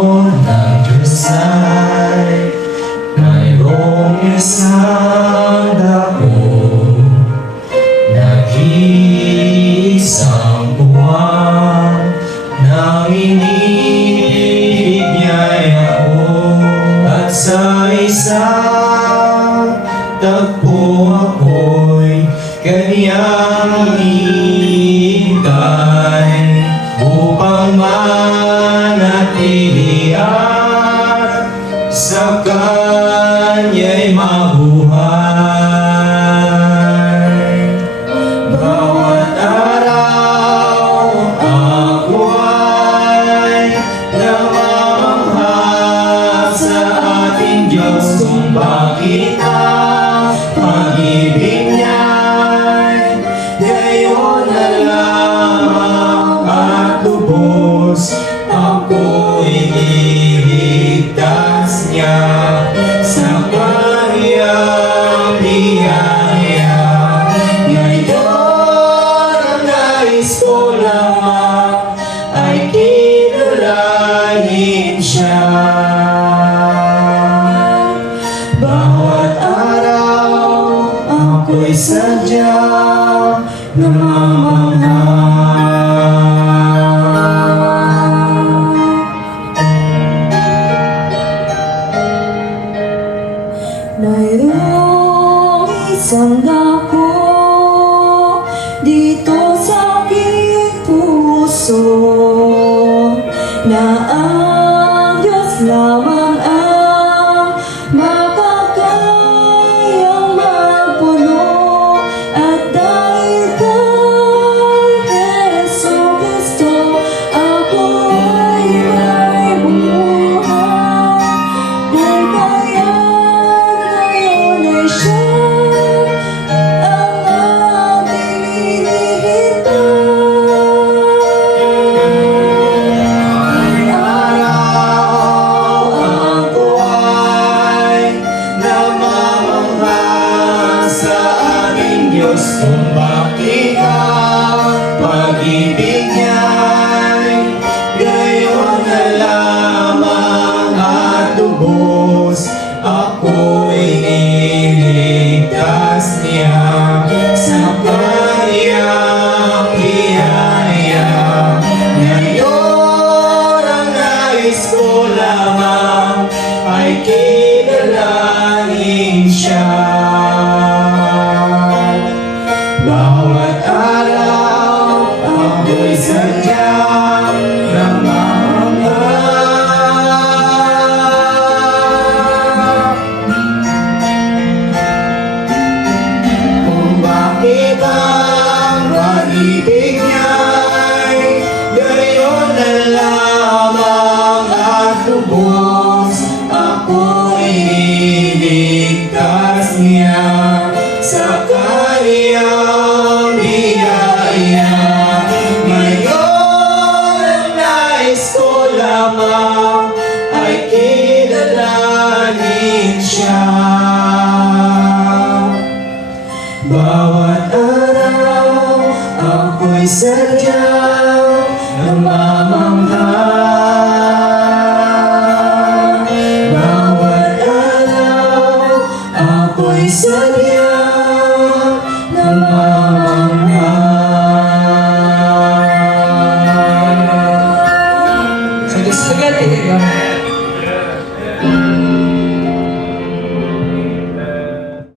ng Diyos ay mayroong isang dako, nag-iisang buwan nang iniibig niya'y ako, at sa isang tagpo ako'y kanyang hintay upang manatili at sa kanya'y mabuhay. Bawat araw ako ay namamangha sa ating Diyos kung bakit ang pag-ibig niya'y gayon na lamang at lubos. Ako'y iligtas niya sa kanyang biyaya. Ngayon ang nais ko lamang ay kilalanin siya. Bawat araw ako'y sadyang namamangha. Mayroong isang dako dito sa aking puso na ang Diyos lamang ang makakayang magpuno, at dahil kay Jesucristo ako ay may buhay. Kung kaya ngayon ay siya ang ating hinihintay. Araw ako ay namamangha sa ating Diyos kung bakit ang pag-ibig niya'y gayon na lamang at lubos. Ako'y niligtas niya sa kanyang biyaya. Ngayon ang nais ko lamang ay kilalanin siya. Bawat araw ako'y sadyang namamangha. Kung bakit ang pag-ibig niya'y gayon na lamang at lubos. Ako'y niligtas niya sa kanyang biyaya. Ngayon ang nais ko lamang ay kilalanin siya. Bawat araw ako'y sadyang namamangha. Bawat araw ako'y sadyang namamangha. Sa spaghetti, di ba?